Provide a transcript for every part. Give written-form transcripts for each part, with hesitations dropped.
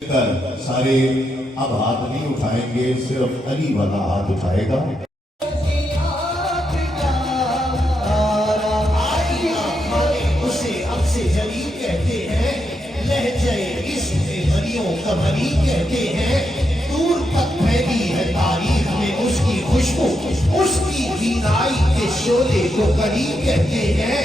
सारे अब हाथ नहीं उठाएंगे, सिर्फ अली वाला हाथ उठाएगा। उसे अब से जली कहते हैं, लहजे इश्क़ मरियों का मरी कहते हैं। दूर तक फैली है तारीख में उसकी खुशबू, उसकी बीनाई के शोले को करी कहते हैं।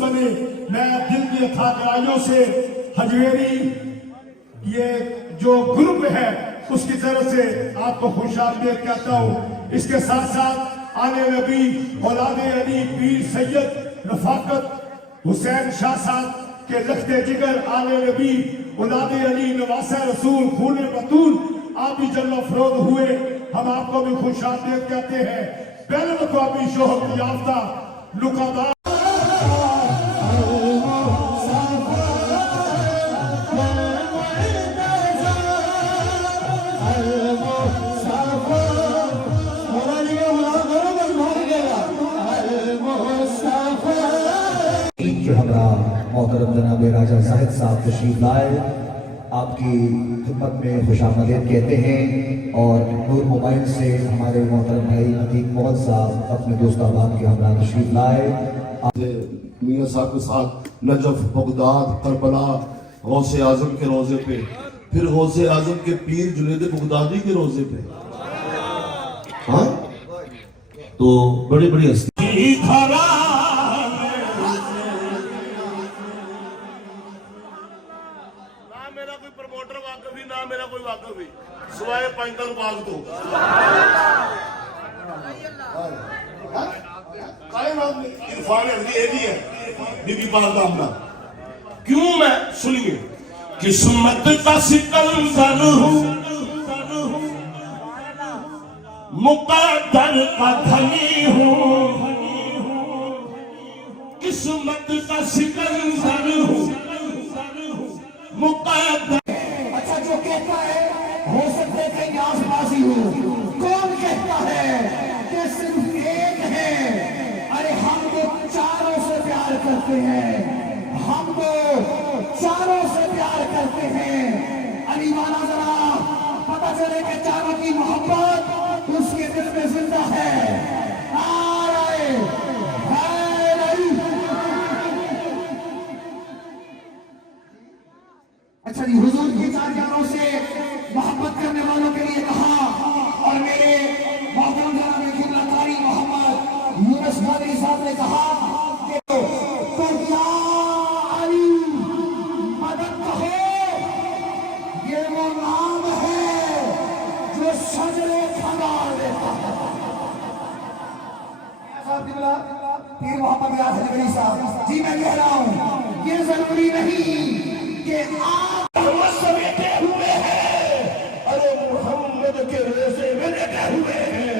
बने मैं दिल की अथाह गहराइयों से हजवेरी ये जो ग्रुप है उसकी तरफ से आपको खुशामदीद कहता हूँ। इसके साथ साथ आले नबी औलादे अली पीर सैयद रफाकत हुसैन शाह साहब के लख्ते जिगर आले नबी औलादे अली नवासा रसूल खून बतूल आप भी जन्म फरोग हुए, हम आपको भी खुशामदीद कहते हैं। पहले तो आपकी शोहरत याफ्ता लुकादार मोहतरम जनाब राजा जाहिद साहब तशरीफ लाए, आपकी खिदमत में खुशामदीद कहते हैं। और नूर मोबाइल से हमारे मोहतरम भाई अतीक मोहम्मद साहब अपने दोस्त अहबाब के हमरा तशरीफ लाए। मियाँ साहब के साथ नजफ, बगदाद, करबला, गौसे आजम के रोजे पे, फिर गौसे आजम के पीर जुनैद बगदादी के रोजे पे। हाँ, तो बड़ी बड़ी हस्ती मेरा कोई प्रमोटर वाकफ ही ना मेरा कोई वाकफ ही सिवाय पैंतल बाग तो इरफान है बीबी पाक का अपना क्यों मैं सुनिए किस्मत का सिकंदर हूँ, मुकद्दर का धनी हूँ, किस्मत का सिकंदर हूँ मुकद्दर। अच्छा जो कहता है हो सकते कहीं आसपास ही हो, कौन कहता है कि सिर्फ एक है? अरे हम तो चारों से प्यार करते हैं, हम तो चारों से प्यार करते हैं। अली वाला जरा पता चले कि चारों की मोहब्बत उसके दिल में जिंदा है। नारे साहब ने कहा कि तो या अली मदद कहो, ये वो नाम है जो सजरे खंगाल देता है। पीर मोहम्मद याद हजरी साहब जी, मैं कह रहा हूं ये जरूरी नहीं कि आप समेटे हुए हैं, अरे मोहम्मद के रोजे में लेटे हुए हैं,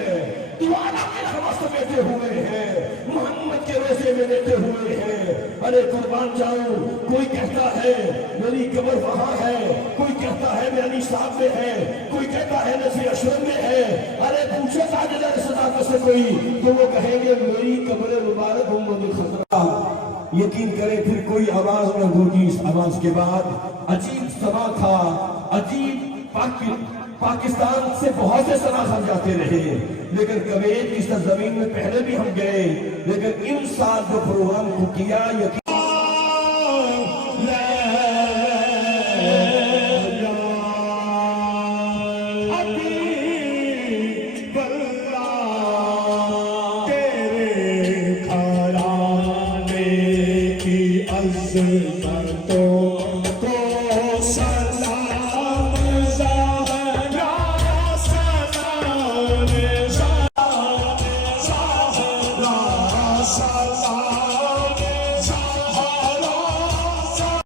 दीवाना के हम समेटे हुए हैं, मोहम्मद के रोजे में लेटे हुए हैं। अरे कुर्बान जाऊं, कोई कहता है मेरी कब्र वहां है, कोई कहता है मेरा निशाब में है, कोई कहता है नसी अशरफ में है। अरे पूछे ताजदार सदाकत से कोई, तो वो कहेंगे मेरी कब्र मुबारक मोहम्मद खतरा। यकीन करें फिर कोई आवाज न होगी। इस आवाज के बाद अजीब समा था, अजीब पाकिस्तान से बहुत से समा हम जाते रहे, लेकिन कवेत की सरजमीन में पहले भी हम गए, लेकिन इन साल जो प्रोग्राम को किया यकीन सा